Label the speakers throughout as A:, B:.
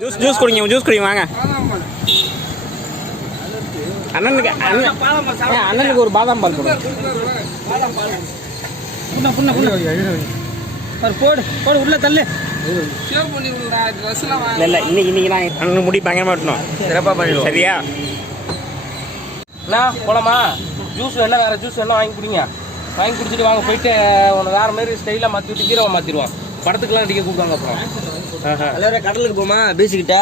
A: Juice juice குடிங்க juice குடிங்க வாங்க. அண்ணனுக்கு அண்ணன் அண்ணனுக்கு ஒரு பாதாம் பால் போடுங்க
B: புண்ண புண்ண புண்ண. பாரு, போடு போடு உள்ள தள்ளு.
A: இல்லை இல்லை இன்னைக்கு இன்னைக்கு நான் அண்ணன் முடி பயங்கரமாக வெட்டணும்.
B: சிறப்பாக பண்ணிடுவோம்.
A: சரியா?
B: என்ன போலாமா? ஜூஸ் வேணா வேற ஜூஸ் வேணா வாங்கி குடிங்க. வாங்கி குடிச்சிட்டு வாங்க போயிட்டு உன்னை வேற மாதிரி ஸ்டைலாக மாற்றி விட்டு ஹீரோவை மாற்றிடுவோம் படத்துக்குலாம் அடிக்க கூப்பிடுவாங்க அப்புறம்.
C: எல்லாரும் கடலுக்கு போமா? பீச்சுக்கிட்ட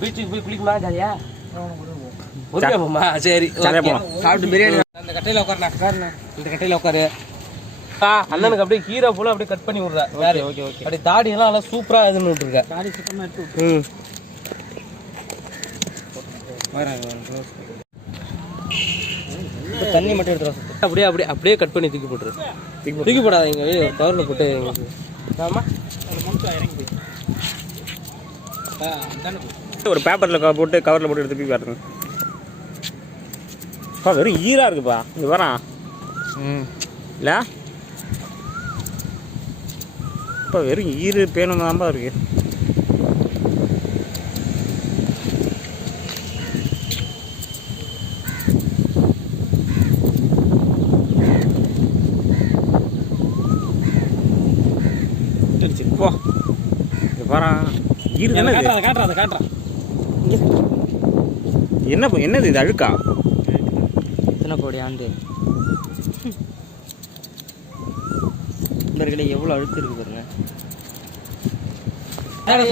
B: பீச்சுக்கு போய் குளிக்குமா ஜாலியா? போமா? சரி.
C: சாப்பிட்டு பிரியாணி
B: அந்த கட்டையில உட்காருண்ணா. இந்த கட்டையில உட்காரு. அண்ணனுக்கு அப்படியே ஹீரோ போல அப்படியே கட் பண்ணி விடுற. வேற ஓகே ஓகே அப்படியே தாடி எல்லாம் நல்லா சூப்பரா இதுன்னு விட்டுருக்க. தாடி சுத்தமா எடுத்து ம். தண்ணி மட்டும் எடுத்துருவோம் அப்படியே அப்படியே அப்படியே கட் பண்ணி தூக்கி போட்டுரு. தூக்கி போடாதீங்க கவரில் போட்டு
A: ஒரு பேப்பரில் போட்டு கவரில் போட்டு எடுத்து போய் காட்டுங்க அப்பா வெறும் ஈரா இருக்குப்பா. இங்க வரான்
B: ம்.
A: இல்லை? இப்போ வெறும் ஈரு பேணும் தான்ப்பா இருக்கு. போ. இது?
B: காட்டுறா
A: என்ன ப- என்னது இது அழுக்கா?
C: எத்தனை கோடி ஆண்டு? இருக்கல எவ்வளோ அழுக்கு இருக்கு பாருங்க.
B: தண்ணி?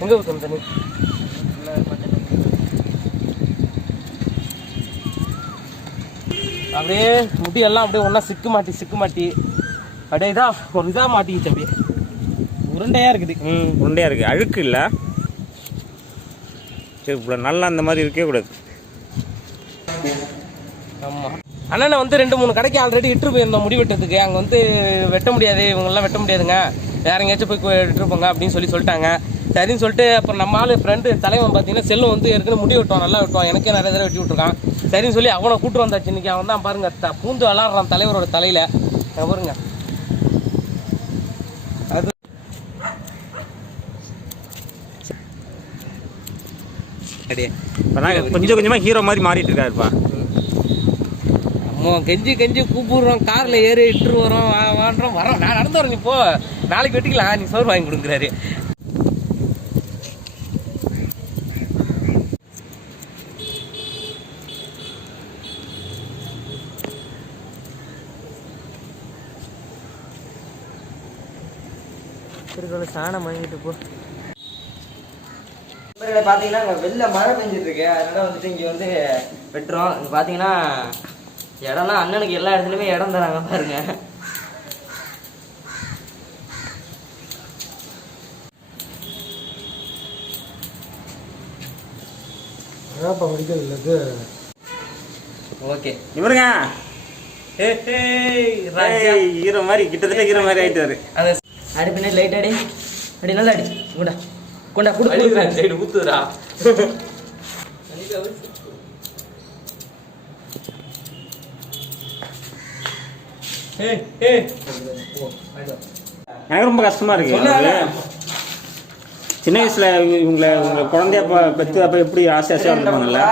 B: எங்க தண்ணி. அப்படியே முடியெல்லாம் அப்படியே ஒன்றா சிக்கு மாட்டி சிக்கு மாட்டி. அப்படியே இதா ஒரு இதா மாட்டிக்கிச்சு அப்படியே. உருண்டையா இருக்குது.
A: ம் உருண்டையாக இருக்குது அழுக்கு இல்லை. சரி இவ்வளோ நல்லா அந்த மாதிரி இருக்கவே கூடாது.
B: ஆமா. அண்ணனை வந்து ரெண்டு மூணு கடைக்கு ஆல்ரெடி இட்டு போயிருந்தோம் முடி வெட்டுறதுக்கு. அங்கே வந்து வெட்ட முடியாது இவங்கெல்லாம் வெட்ட முடியாதுங்க. வேற எங்கேயாச்சும் போய் கு- இட்டுட்டு போங்க அப்படின்னு சொல்லி சொல்லிட்டாங்க. சரின்னு சொல்லிட்டு அப்புறம் நம்ம ஆளு ஃப்ரெண்டு தலைவன் பார்த்தீங்கன்னா செல்லும் வந்து ஏற்கனவே முடி வெட்டுவான் நல்லா வெட்டுவான். எனக்கே நிறைய தடவை வெட்டி விட்டுருக்கான். சரின்னு சொல்லி அவனை கூட்டு வந்தாச்சு. இன்னைக்கு அவன் தான் பாருங்க த- பூந்து விளாட்றான் தலைவரோட தலையில. பாருங்க.
A: இப்போ கொஞ்சம் கொஞ்சமாக ஹீரோ மாதிரி மாறிட்டு இருக்காருப்பா
B: அம்மா கெஞ்சி கெஞ்சி கூப்பிடுறோம். கார்ல ஏறி இட்டு வரோம் வா வான்றோம். வரோம். நான் நடந்து வரேன் நீ போ. நாளைக்கு வெட்டிக்கலாம். நீ சோறு வாங்கி கொடுக்குறாரு.
C: திருக்கோள சாணம் வாங்கிட்டு போ. பார்த்தீங்கன்னா வெளில மழை பெஞ்சிட்டு இருக்கு அதனால வந்துட்டு இங்கே வந்து வெட்டுறோம். இங்கே பார்த்தீங்கன்னா இடம்லாம் அண்ணனுக்கு எல்லா இடத்துலையுமே இடம் தராங்க பாருங்க.
B: ஓகே.
A: இவருங்க. ஹீரோ மாதிரி கிட்டத்தட்ட ஹீரோ மாதிரி ஆயிட்டாரு.
B: அந்த
C: அடி பின்னாடி லைட் அடி. அடி நல்லா அடி. கொண்டா கொண்டா குடு குடு.
B: வழிவிடுறா சைடு ஊத்துறா ஏய் ஏய்.
A: எனக்கு ரொம்ப கஷ்டமா இருக்கு. சின்ன வயசுல இவங்களை உங்களை குழந்தைய ப- பெத்து அப்ப எப்படி ஆசை ஆசையா இருப்பாங்கல்ல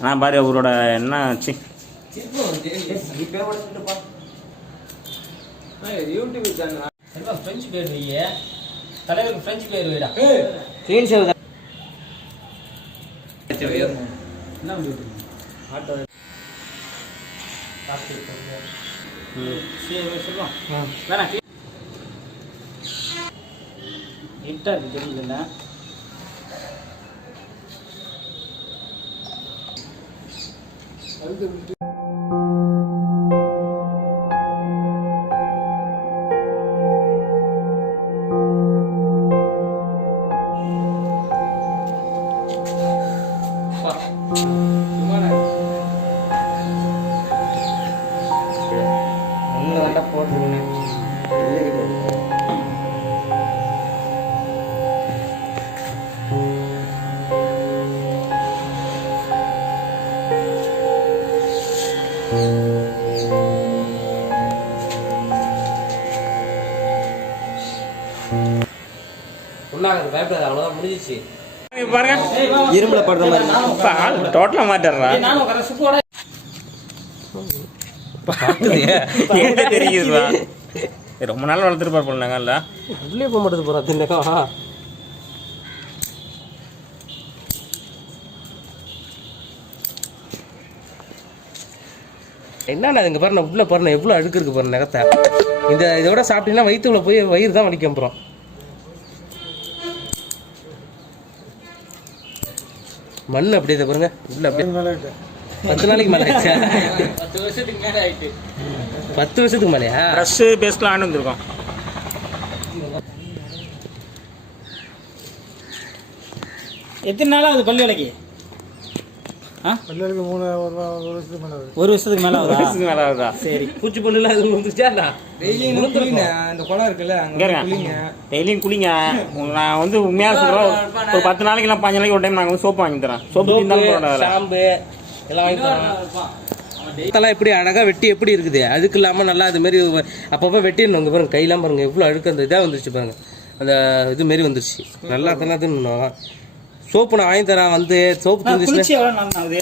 A: நான் பாரு அவரோட என்ன சி
B: ஃப்ரெஞ்சு பேர் வையே தலைவருக்கு ஃப்ரெஞ்சு பேர் வைடா
C: க்ளீன் சேவ் தான்
B: நீட்டா இருக்கு தெரியல
C: ஒன்று
B: ஒன்றாங்க பயப்படாது அவ்வளோதான் முடிஞ்சிச்சு.
A: இங்க பாருங்க.
C: இரும்புல படுற மாதிரி.
A: ஆள் டோட்டலா மாட்டிடுறா
B: நானும் உட்கார சுப்போட பார்க்குது
A: ரொம்ப நாள் வளர்த்துட்டு போல நாங்கல்ல
B: உள்ளே போக மாட்டேது போகிறா தின்னக்கா என்னண்ணா இங்கே பாருண்ணா உள்ள பாருண்ணா எவ்வளோ அழுக்கு இருக்கு பாருண்ணா நகத்தை. இந்த இதோட சாப்பிட்டீங்கன்னா வயிற்றுக்குள்ள போய் வயிறு தான் வலிக்கும் அப்புறம். மண் அப்படியே இதை பாருங்க. உள்ள அப்படியே பத்து நாளைக்கு மேலே ஆயிடுச்சா? பத்து வருஷத்துக்கு மேலே ஆயிட்டு. பத்து வருஷத்துக்கு மேலேயா?
A: ப்ரஷ் பேஸ்ட்லாம் ஆண்டு வந்திருக்கோம்.
D: எத்தனை நாள் ஆகுது பல்லு விலைக்கு?
E: பல்லருக்கு மூணு ஒரு வருஷத்துக்கு மேலே ஆகுது
D: ஒரு வருஷத்துக்கு மேல ஆகுதா
A: வயசுக்கு மேல ஆகுதா
D: சரி.
B: பூச்சி பொண்ணுலாம் அது வந்துச்சாண்ணா
C: அந்த குளம் இருக்குல்ல
A: இருங்க டெய்லியும் குளிங்க. நான் வந்து உண்மையா சொல்றேன் ஒரு- பத்து நாளைக்கு இல்லை பாஞ்சு நாளைக்கு ஒரு டைம் நாங்கள் வந்து சோப்பு வாங்கி தரேன். சோப்பு இருந்தாலும்
B: ஷாம்பு எல்லாம் வாங்கி தரோம் இதெல்லாம் எப்படி அழகா வெட்டி எப்படி இருக்குது? அதுக்கு இல்லாம நல்லா அது மாதிரி அப்பப்போ வெட்டிடணும் இங்க பாருங்க கையெல்லாம் பாருங்க எவ்வளவு அழுக்கு அந்த இதாக வந்துருச்சு பாருங்க. அந்த இது மாரி வந்துருச்சு. நல்லா தானே தின்னணும். சோப்பு நான் வாங்கி தரேன் வந்து சோப்பு தந்துச்சுன்னா.
D: குளிச்சு எவ்வளவு நாள் ஆகுது?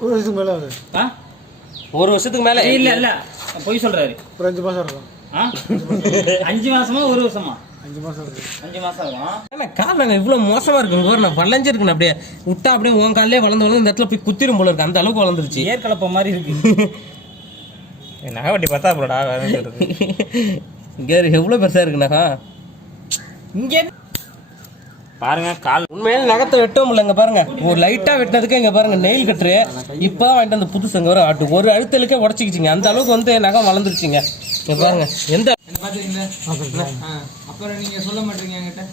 E: ஒரு வருஷத்துக்கு மேலே ஆகுது.
D: ஆ?
B: ஒரு வருஷத்துக்கு மேல?
D: இல்ல இல்ல. பொய் சொல்றாரு.
E: ஒரு அஞ்சு மாதம் இருக்கும்.
D: ஆ? அஞ்சு மாசமா ஒரு வருஷமா?
E: அஞ்சு மாதம் இருக்கு
D: அஞ்சு மாசம் ஆகும்.
B: ஆனா காலம் இவ்வளவு மோசமா இருக்கு. இங்க பாரு, நான் வளைஞ்சு இருக்குன்னு அப்படியே. விட்டா அப்படியே உன் காலே வளர்ந்து வளர்ந்து இந்த இடத்துல போய் குத்திரும் போல இருக்கு. அந்த அளவுக்கு வளர்ந்துருச்சு.
D: ஏற்கலப்ப மாதிரி இருக்கு.
A: நகை வட்டி பத்தா போடா வேற
B: இங்க இரு, எவ்வளவு பெருசா இருக்குனாக்கா
D: இங்க
A: பாருங்க கால்
B: உண்மையில நகத்தை வெட்டவும் இல்லைங்க பாருங்க. ஒரு லைட்டா வெட்டினதுக்கு இங்க பாருங்க நெயில் கட்டுரு இப்பதான் வாங்கிட்டு அந்த புதுசு அங்க வர ஆட்டு. ஒரு அழுத்தலுக்கே உடச்சிக்கிச்சிங்க. அந்த அளவுக்கு வந்து நகம் வளர்ந்துருச்சுங்க. இங்க பாருங்க எந்த
C: அப்புறம் நீங்க சொல்ல மாட்டீங்க என்கிட்ட.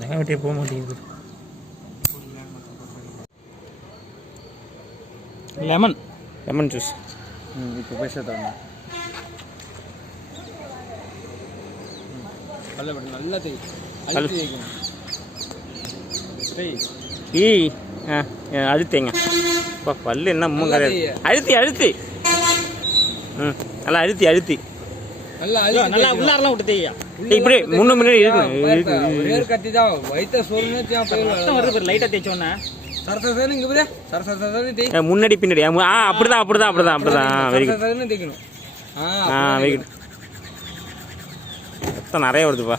A: நகை வட்டியே போக மாட்டேங்குது.
D: லெமன்
A: லெமன் ஜூஸ்
E: இப்போ பைசா தரணும்
C: நல்லா
A: ஈ ஆ அழுத்திங்க அப்பா பல்லு என்ன மூணு கிடையாது அழுத்தி அழுத்தி. ம் நல்லா அழுத்தி அழுத்தி.
C: நல்லா
D: நல்லா உள்ளாரெல்லாம் விட்டு தேய்யா.
A: இப்படி முன்ன முன்னாடி இருக்கு இருக்கு
C: ஒரே கட்டி தான். வயிற்ற சோறுன்னு
D: ரத்தம் வருது பாரு லைட்டா தேய்ச்ச உடனே.
C: சரசரன்னு இங்க பாரு சரசரன்னு தேய்
A: ஏ, முன்னாடி பின்னாடி அப்படிதான் அப்படிதான் அப்படிதான் அப்படிதான் வெரி குட்
C: சரசரன்னு தேய்க்கணும் ஆ
A: ஆ வெரி குட் ரத்தம் நிறைய வருதுப்பா.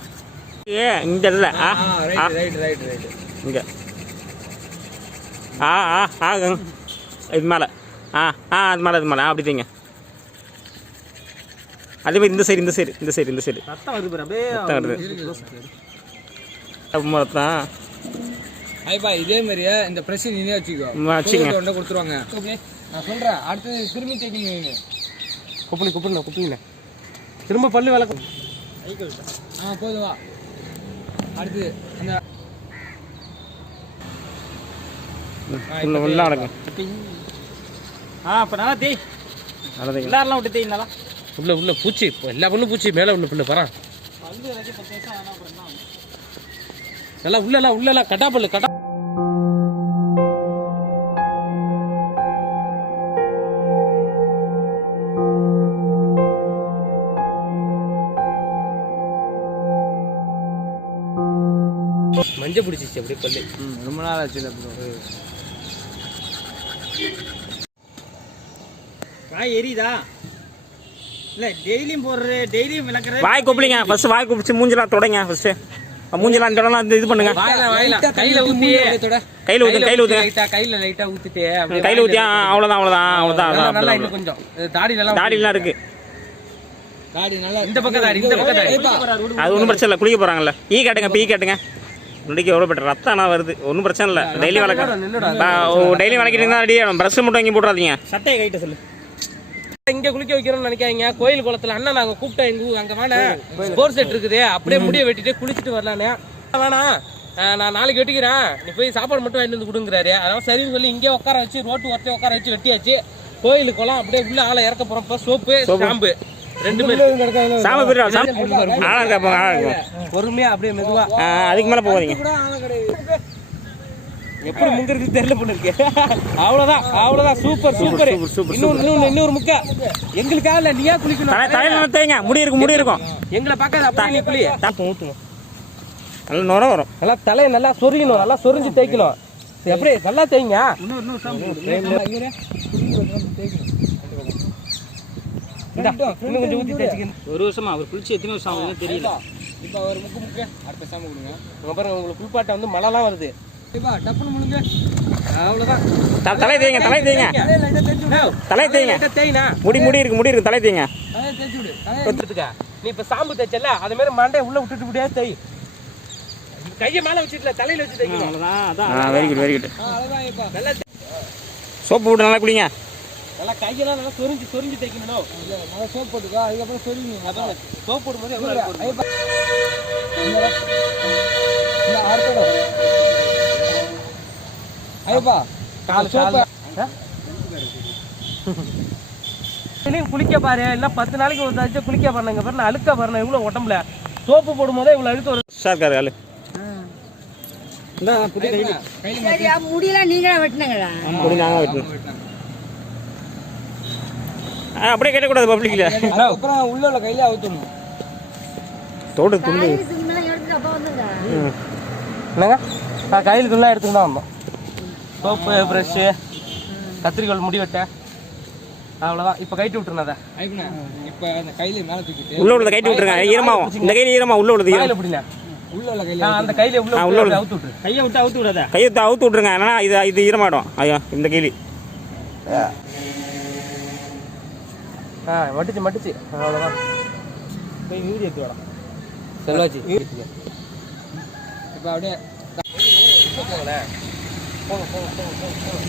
A: ஏ இந்த இடத்துல ஆ
C: ஆ
A: ஆ.
C: ரைட் ரைட் ரைட் ரைட்
A: இங்கே. ஆ ஆ ஆ ம். இது மேலே. ஆ ஆ அது மேலே அது மேலே. அப்படி தேங்க அதே மாதிரி இந்த சைடு இந்த சைடு இந்த சைடு இந்த சைடு
D: ரத்தம் வருது
A: ரத்தம் வருது. ரத்தம்.
C: ஐப்பா இதே மாதிரியே? இந்த பிரஸ் நீனே வச்சுக்கோ.
A: ம், வச்சுக்கங்க.
C: கொண்டு கொடுத்துருவாங்க. நான் சொல்றேன் அடுத்தது திரும்பி தேய்க்கணும் நீனு
B: குப்பணி குப்பணி குப்பணிண்ணே திரும்ப பல்லு விளக்கும்
C: ஆ போதும் வா. அடுத்தது அந்த
A: உள்ள
D: ஆ நல்லா தேய். உள்ளாரெல்லாம் விட்டு தேய் நல்லா
B: உள்ள உள்ள பூச்சி. இப்போ எல்லா பொண்ணும் பூச்சி. மேலே உள்ள
D: பல்லு ஆகும்?
B: நல்லா உள்ளலாம் உள்ளலாம் கட்டா பல்லு கட்டா மஞ்சள் பிடிச்சிச்சு அப்படியே பல்லு.
C: ரொம்ப நாள் ஆச்சு ப்ரோ.
D: காய் எரியுதா? இல்ல டெய்லியும் போடுற டெய்லியும் விளக்குற
A: வாய் கொப்பளிங்க ஃபர்ஸ்ட் வாய் கொப்பிச்சு மூஞ்சலாம் தொடங்க ஃபர்ஸ்ட் மூஞ்சலாம் இந்த இது பண்ணுங்க.
B: வாயில வாயில. கையில ஊத்தி
A: கையில் ஊத்து கையில் ஊத்து.
B: லைட்டா கையில லைட்டா ஊத்திட்டு
A: கையில் ஊத்தியா? அவ்வளோதான் அவ்வளோதான் அவ்வளோதான்
B: நல்லா இன்னும் கொஞ்சம். தாடி நல்லா
A: தாடிலாம் இருக்கு.
C: காடி நல்லா
B: இந்த பக்கம் தாடி இந்த பக்கம் தாடி.
A: அது ஒன்றும் பிரச்சனை இல்லை குளிக்க போகிறாங்கல்ல ஈ காட்டுங்க பீ காட்டுங்க. இன்னைக்கு எவ்வளோ பெட்டர் ரத்தம் ஆனால் வருது. ஒன்றும் பிரச்சனை இல்லை. டெய்லி வளர்க்க டெய்லி வளர்க்கிட்டீங்கன்னா ரெடி ப்ரஷ் மட்டும் வாங்கி போட்டுறாதீங்க.
D: சட்டையை கைட்ட சொல்லு.
B: இங்க குளிக்க வைக்கிறோம்னு நினைக்காதீங்க. கோயில் குளத்துல அண்ணன் நாங்க கூப்பிட்டோம் எங்க ஊ- அங்க வேணா ஸ்போர்ட்ஸ் செட் இருக்குது. அப்படியே முடிய வெட்டிட்டு குளிச்சுட்டு வரலானே வேணாம் நான் நாளைக்கு வெட்டிக்கிறேன். நீ போய் சாப்பாடு மட்டும் வாங்கிட்டு வந்து கொடுங்குறாரு. அதனால சரின்னு சொல்லி இங்கே உட்கார வச்சு ரோட்டு ஒருத்தர் உட்கார வச்சு வெட்டியாச்சு. கோயில் குளம் அப்படியே உள்ள ஆளை இறக்க போறோம் இப்போ சோப்பு. ஷாம்பு இருக்கு.
A: சாமி போயிடா சாமி இருக்காப்பா ஆளாக இருக்கும்
B: பொறுமையா அப்படியே மெதுவா.
A: அதுக்கு மேலே போகாதீங்க.
B: எப்படி முங்கிறது தெரியல போல இருக்கு. அவ்வளவுதான் அவ்வளவுதான். சூப்பர் சூப்பர்
A: சூப்பர், சூப்பர்,
B: இன்னொரு இன்னொரு இன்னொரு முக்கா. எங்களுக்காக இல்ல நீயா குளிக்கணும்?
A: தலை தலையில் நல்லா தேய்ங்க முடி இருக்கும் முடி இருக்கும்.
B: எங்களை பார்க்காத அப்படியே நீ குளி தாப்பம் ஊத்தணும்
A: நல்ல நுர வரும்.
B: நல்லா தலையை நல்லா சொரியணும் நல்லா சொரிஞ்சு தேய்க்கணும். எப்படி நல்லா தேய்ங்க. இன்னும் கொஞ்சம் ஊத்தி தேய்ச்சிக்கணும்
D: ஒரு வருஷமா அவர் குளிச்சு எத்தனை வருஷம் ஆகுதுன்னு தெரியல.
E: இப்போ ஒரு முக்கு முக்கு. அடுத்த பேசாம கொடுங்க.
B: பாருங்க உங்களுக்கு குளிப்பாட்ட வந்து மழைலாம் வருது.
E: இப்போ டப்புன்னு முழுங்க.
B: அவ்வளவுதான்.
A: த- தலை தேய்ங்க தலை தேய்ங்க. தலை தேய்ங்க.
B: தேய்னா.
A: முடி முடி இருக்கு முடி இருக்கு தலை தேய்ங்க.
E: தலையை தேய்ச்சி விடு.
B: எடுத்துக்க நீ இப்ப சாம்பு தேய்ச்சல அதே மாதிரி மண்டையை உள்ள விட்டுட்டு விடியா தேய். கையை மேல வச்சுட்டுல தலையில வச்சு தேய்க்கணும்.
D: அவ்வளோதான் அதான்.
A: ஆ வெரி குட் வெரி
E: அவ்வளோதான்
A: சோப்பு போட்டு நல்லா குளிங்க.
B: நல்லா கையெல்லாம் நல்லா சொரிஞ்சு சொரிஞ்சு தேய்க்கணும்
E: நல்லா சோப் போட்டுக்கோ அதுக்கப்புறம் சொல்லுங்க
B: அதான் சோப் போடும்போது
E: ஐயப்பா
B: கால்
E: சோப்பு.
B: குளிக்க பாரு இல்ல பத்து நாளைக்கு ஒரு தடவை குளிக்க பாருங்க பாரு நான் அழுக்க பாருங்க இவ்வளவு உடம்புல. சோப்பு போடும்போதே இவ்வளவு அழுக்க வரும்.
A: சார் இருக்காரு ஆளு.
F: முடியெல்லாம் நீங்களா வெட்டினங்களா?
A: முடி நாங்கள் வெட்டணும் ஆ அப்படியே கேட்டக்கூடாது பப்ளிக்கில்
E: அதுக்கப்புறம் உள்ள உள்ள கையில அவுத்தணும்
A: தோடு துண்டு.
B: என்னங்க? நான் கையில் துள்ளா எடுத்துட்டு தான் வந்தோம். சோப்பு ப்ரஷ்ஷு கத்திரிக்கோல் முடி வெட்ட அவ்வளோதான் இப்போ கைட்டு
E: ஐப்பண்ணா இப்போ அந்த கையில மேலே தூக்கிட்டு
A: உள்ள உள்ளதை கைட்டி விட்டுருங்க. ஈரமாகும் இந்த கையில் ஈரமா உள்ள உள்ளது
B: கையில் எப்படிண்ணே
E: உள்ள உள்ள கையில
B: நான் அந்த கையில உள்ள
A: உள்ள
B: விட்டு
A: உள்ள.
B: அவுத்து விட்டுரு
D: கையை விட்டு அவுத்து விடாத
A: கையை அவுத்து விட்ருங்க ஏன்னா இது இது ஈரமாயிடும். ஐயா இந்த கைலி.
B: ஆ மட்டிச்சு மட்டிச்சு. அவ்வளோதான் போய் வீடு எடுத்து வேണം செல்வாச்சு.
E: இப்போ அப்படியே
B: போங்களேன் போங்க போங்க போங்க போங்க போங்க.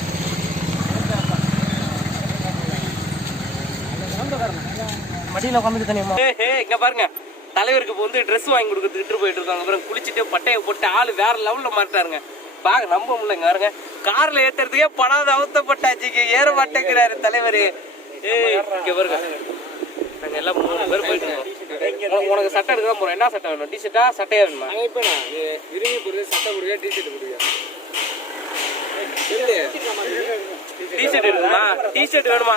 B: மடியில் இங்க பாருங்க. தலைவருக்கு இப்போ வந்து ட்ரெஸ் வாங்கி கொடுக்கறதுக்கு இட்டு போயிட்டு இருக்காங்க. குளிச்சுட்டு பட்டையை போட்டு ஆளு வேற லெவல்ல மாட்டாருங்க பாக்க நம்ப முடியலங்க பாருங்க. கார்ல ஏத்துறதுக்கே படாத அவத்தப்பட்டாச்சுக்கு ஏற மாட்டேங்கிறாரு தலைவர். இங்க பாருங்க. நாங்க எல்லாம் மூணு பேர் போயிட்டு இருக்கோம். உனக்கு- சட்டை எடுக்க தான் போறோம். என்ன சட்டை வேணும்? டி ஷர்ட்டா சட்டையா வேணுமா?
E: இப்போ நான் விரும்பி கொடுங்க சட்டை கொடுங்க டிஷர்ட் கொடுங்க
B: டிஷர்ட் எடுக்குமா டிஷர்ட் வேணுமா?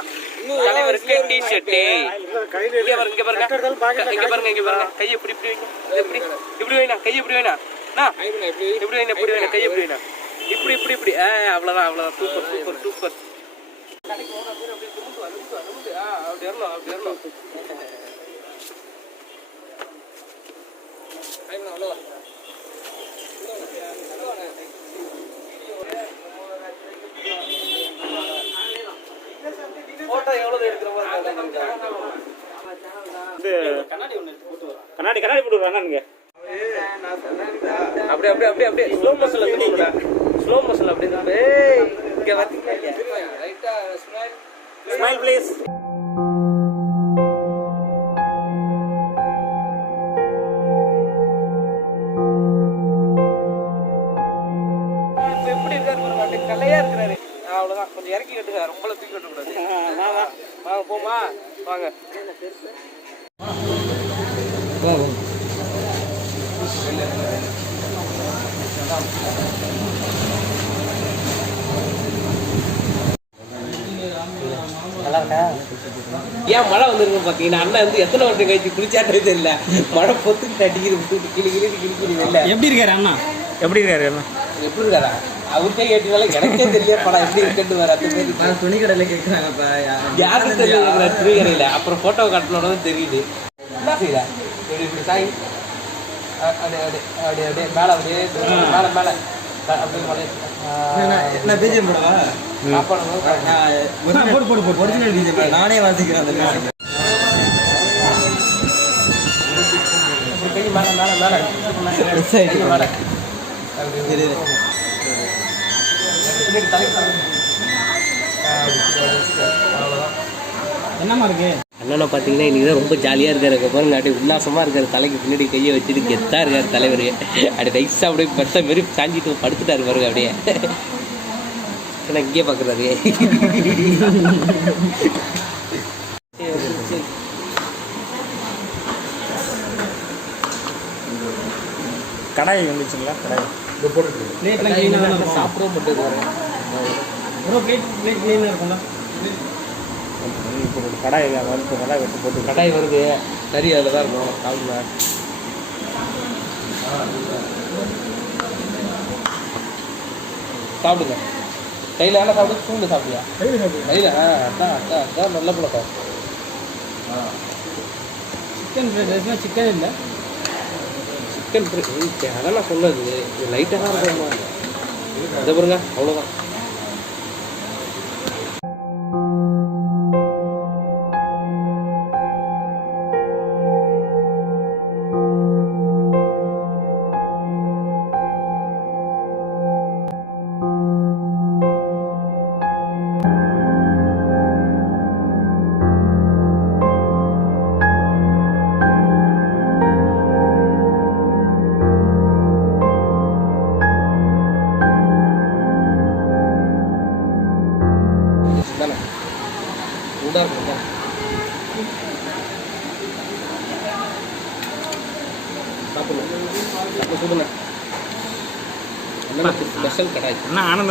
B: தலைவருக்கு டிஷர்ட் இங்க பாருங்க இங்க பாருங்க. இங்க பாருங்க இங்க பாருங்க. கையை இப்படி இப்படி வைங்க இப்படி இப்படி வைனா கையை இப்படி வைனா. இப்படி வைனா இப்படி வைனா கையை இப்படி வைனா. இப்படி இப்படி இப்படி. ஆ அவ்வளவுதான் அவ்வளவுதான். சூப்பர் சூப்பர் சூப்பர் அப்படி வரணும் அப்படி எடுக்கிற மாதிரி
A: கண்ணாடி கண்ணாடி போட்டு நீங்கள்
B: அப்படியே அப்படியே அப்படியே அப்படியே. ஸ்லோ மோஷன்ல ஸ்லோ மோஷன்ல அப்படியே. இங்க வரீங்க
E: ரைட்டா ஸ்மைல்
A: ஸ்மைல் ப்ளீஸ்
B: எப்படி இருக்காரு பாருங்க அப்படியே கலையா இருக்கிறாரு. அவ்வளவுதான் கொஞ்சம் இறக்கி கட்டுங்க ரொம்ப தூக்கி கட்ட கூடாது வாங்க போமா வாங்க நல்லா இருக்கா ஏன் மழை வந்திருக்கு பாத்தீங்கன்னா அண்ணன் வந்து எத்தனை வருஷம் கழிச்சு குளிச்சாட்டே தெரியல. மழை பொத்துக்கு தட்டிக்கிது கிளி கிளி கிளி வெளில.
D: எப்படி இருக்காரு அண்ணா?
A: எப்படி இருக்காரு அண்ணா?
B: எப்படி இருக்காரா? அவருக்கே கேட்டதால எனக்கே தெரியல. படம் எப்படி இருக்குன்னு வர அந்த மாதிரி
C: துணி கடையில் கேட்குறாங்கப்பா
B: யாருக்கு தெரியல துணி கடையில அப்புறம் போட்டோ காட்டினோட தெரியுது. என்ன செய்யற? இப்படி இப்படி சாய். அப்படியே அப்படியே மேல அப்படியே மேல மலை.
C: போடவா நானே வாசிக்கிறேன் அந்த music.
D: என்னம்மா இருக்கு
B: அண்ணனை பார்த்தீங்கன்னா இன்னைக்கு தான் ரொம்ப ஜாலியாக இருக்காரு. பாருங்க அப்படியே உல்லாசமாக இருக்காரு. தலைக்கு பின்னாடி கையை வச்சுட்டு கெத்தாக இருக்காரு தலைவர். அப்படியே நைஸாக அப்படியே பெருசாக மாரி சாஞ்சிட்டு படுத்துட்டாரு பாருங்க அப்படியே. ஏன்னா இங்கே பார்க்குறாரு
A: கடாய் வந்துச்சுங்களா? கடாய்.
B: சாப்பிடவும் மட்டும்
D: ப்ரோ பிளேட் பிளேட் க்ளீனாக இருக்கும்ல?
A: இப்போ கடாய் வறுத்து கடாய் வெட்டு போட்டு
B: கடாய் வருது. கறி அதில் தான் இருக்கும். சாப்பிடுங்க சாப்பிடுங்க. கையில் என்ன சாப்பிடு ஸ்பூனில் சாப்பிடுயா கையில் ஆ அதான் அதான் அதான் நல்ல பழக்கம்.
D: சிக்கன் ஃப்ரைட் சிக்கன் இல்லை.
B: சிக்கன் ஃப்ரை சொன்னது இது லைட்டாக தான் இருக்குமா. இதை பாருங்க அவ்வளோதான்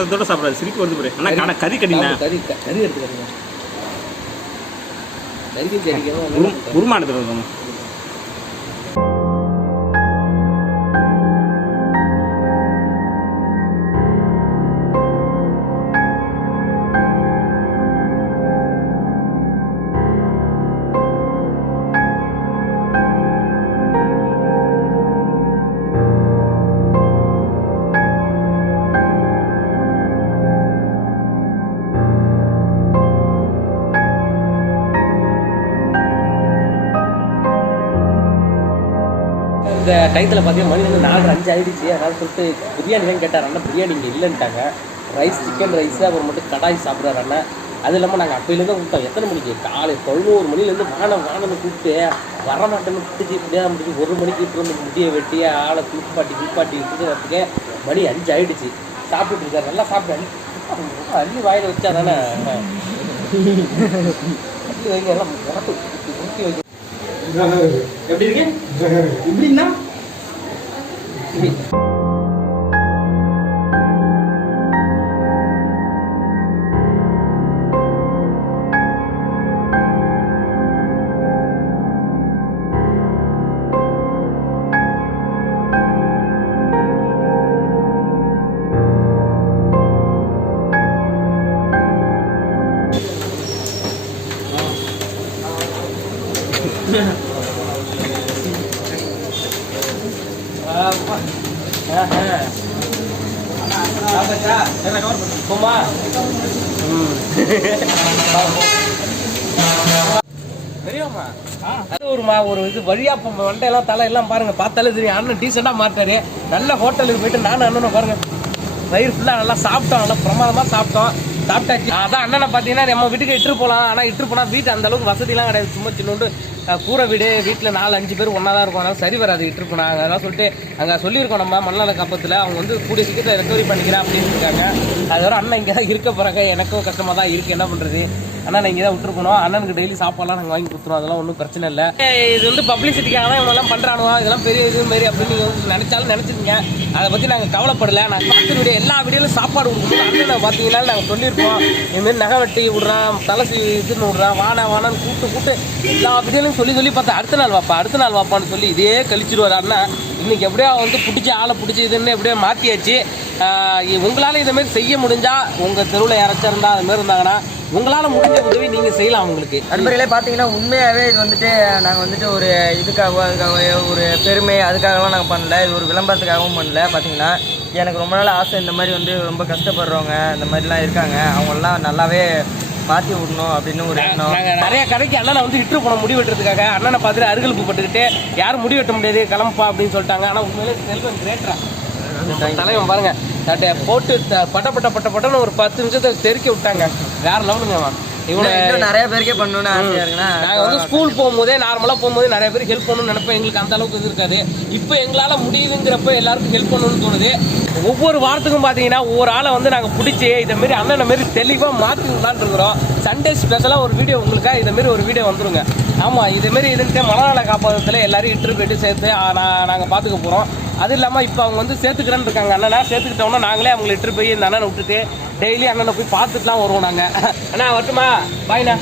A: ஆனந்தத்தோட சாப்பிடாது. சிரிப்பு வருது பாரு அண்ணா கடை கறி கட்டினா?
B: கறி கறி
A: குரு குருமா எடுத்துட்டு
B: டயத்தில் பார்த்தீங்கன்னா மணி வந்து நாலு அஞ்சு ஆயிடுச்சு. அதனால சொல்லிட்டு பிரியாணி தான் கேட்டார் அண்ணா பிரியாணி இங்கே இல்லைன்ட்டாங்க. ரைஸ் சிக்கன் ரைஸ் அப்புறம் மட்டும் கடாய் சாப்பிட்றாரு அண்ணன் அது இல்லாமல் நாங்கள் அப்பையிலேருந்து கூப்பிட்டோம். எத்தனை மணிக்கு? காலை பதினோரு மணிலேருந்து வானம் வானம்னு கூப்பிட்டு வர மாட்டேன்னு பிடிச்சி இப்படியா முடிச்சு ஒரு மணிக்கு இட்டு வந்து முடியை வெட்டி ஆளை குளிப்பாட்டி குளிப்பாட்டி விட்டுட்டு வரதுக்கே மணி அஞ்சு ஆயிடுச்சு. சாப்பிட்டுட்டு இருக்காரு. நல்லா சாப்பிட்டு அள்ளி வாயில் வச்சா தானே அள்ளி வைங்க எல்லாம் முறுக்கி வைக்க
D: எப்படி இருக்கு இப்படின்னா
B: போமா சரியா வண்டையெல்லாம் தலை எல்லாம் பாருங்க பார்த்தாலே தெரியும். அண்ணன் டீசெண்டாக மாட்டாரு நல்ல ஹோட்டலுக்கு போயிட்டு நானும் அண்ணனும் பாருங்க. வயிறு ஃபுல்லாக நல்லா சாப்பிட்டோம் நல்லா பிரமாதமாக சாப்பிட்டோம். சாப்பிட்டாச்சு. அதான் அண்ணனை பார்த்தீங்கன்னா நம்ம வீட்டுக்கு இட்டு போகலாம் ஆனால் இட்டு போனால் வீட்டு அந்த அளவுக்கு வசதிலாம் கிடையாது. சும்மா சின்னோண்டு கூரை வீடு வீட்டில் நாலு அஞ்சு பேர் ஒன்றா தான் இருக்கும். அதனால சரி வராது இட்டு போனால் அதெல்லாம் சொல்லிட்டு அங்கே சொல்லியிருக்கோம் நம்ம மண்ணால கப்பத்தில் அவங்க வந்து கூடிய சீக்கிரத்தில் ரெக்கவரி பண்ணிக்கிறேன் அப்படின்னு இருக்காங்க. அதுவரை அண்ணன் இங்கே தான் இருக்க போகிறாங்க எனக்கும் கஷ்டமாக தான் இருக்குது என்ன பண்ணுறது அண்ணா இங்கே தான் விட்டுருக்கணும் அண்ணனுக்கு டெய்லி சாப்பாடுலாம் நாங்கள் வாங்கி கொடுத்துருவோம் அதெல்லாம் ஒன்றும் பிரச்சனை இல்லை. இது வந்து பப்ளிசிட்டிக்காக தான் இவங்கெல்லாம் பண்ணுறானுவா இதெல்லாம் பெரிய இது மாரி அப்படின்னு நீங்கள் நினைச்சாலும் நினச்சிருங்க. அதை பற்றி நாங்கள் கவலைப்படல. நான் பார்த்து வீடியோ எல்லா வீடியோலும் சாப்பாடு கொடுக்கும்போது அண்ணனை பார்த்தீங்கன்னா நாங்கள் சொல்லியிருப்போம். இதுமாரி நகை வெட்டி விட்றான் தலை இதுன்னு விட்றான் வானா வானான்னு கூப்பிட்டு கூப்பிட்டு எல்லா வீடியோலையும் சொல்லி சொல்லி பார்த்தா அடுத்த நாள் வாப்பா அடுத்த நாள் வாப்பான்னு சொல்லி இதே கழிச்சிருவார் அண்ணா. இன்னைக்கு எப்படியோ வந்து பிடிச்சி ஆளை பிடிச்சி இதுன்னு எப்படியோ மாற்றியாச்சு உங்களால் இதை செய்ய முடிஞ்சால் உங்கள் தெருவில் யாராச்சும் இருந்தால் அது இருந்தாங்கன்னா உங்களால் முடிஞ்ச உதவி நீங்கள் செய்யலாம் அவங்களுக்கு.
C: நண்பர்களே பார்த்தீங்கன்னா உண்மையாகவே இது வந்துட்டு நாங்கள் வந்துட்டு ஒரு இதுக்காக அதுக்காக ஒரு பெருமை அதுக்காகலாம் நாங்கள் பண்ணல. இது ஒரு விளம்பரத்துக்காகவும் பண்ணல. பார்த்தீங்கன்னா எனக்கு ரொம்ப நாள் ஆசை இந்த மாதிரி வந்து ரொம்ப கஷ்டப்படுறவங்க இந்த மாதிரிலாம் இருக்காங்க. அவங்களெல்லாம் நல்லாவே மாற்றி விடணும் அப்படின்னு ஒரு எண்ணம்.
B: நாங்கள் நிறைய கடைக்கு அண்ணனை வந்து இட்டு போன முடி வெட்டுறதுக்காக அண்ணனை பார்த்துட்டு அருகல் பட்டுக்கிட்டு யாரும் முடி வெட்ட முடியாது கிளம்பா அப்படின்னு சொல்லிட்டாங்க. ஆனால் உண்மையிலே செல்வன் கிரேட்டரா. தலைவன் பாருங்க. போட்டு பட்ட பட்ட பட்ட பட்டன்னு ஒரு பத்து நிமிஷத்தை தெறிக்க விட்டாங்க. வேற லெவலுங்க
C: இன்னும் இன்னும் நிறைய பேருக்கே பண்ணணும்னு ஆசையாக இருக்குன்னா
B: நாங்கள் வந்து ஸ்கூல் போகும்போதே நார்மலாக போகும்போது நிறைய பேர் ஹெல்ப் பண்ணணும்னு நினைப்போம் எங்களுக்கு அந்த அளவுக்கு இது இருக்காது. இப்போ எங்களால் முடியுதுங்கிறப்ப எல்லாருக்கும் ஹெல்ப் பண்ணணும்னு தோணுது. ஒவ்வொரு வாரத்துக்கும் பார்த்தீங்கன்னா ஒவ்வொரு ஆளை வந்து நாங்கள் பிடிச்சி இதை மாரி அண்ணனை மாரி தெளிவாக மாற்றி விடலான்னு இருக்கிறோம் சண்டே ஸ்பெஷலாக ஒரு வீடியோ உங்களுக்காக இதை மாரி ஒரு வீடியோ வந்துருங்க. ஆமாம் இதே மாரி இதுன்ட்டு மனநல காப்பகத்தில் எல்லாரையும் இட்டு போயிட்டு சேர்த்து நாங்கள் பார்த்துக்க போகிறோம் அது இல்லாமல் இப்போ அவங்க வந்து சேர்த்துக்கிறேன்னு இருக்காங்க. அண்ணனா சேர்த்துக்கிட்டோம்னா நாங்களே அவங்களை இட்டு போய் இந்த அண்ணனை விட்டுட்டு டெய்லி அண்ணனை போய் பார்த்துட்டுலாம் வருவோம் நாங்கள் அண்ணா வரட்டுமா? பாய்ண்ணா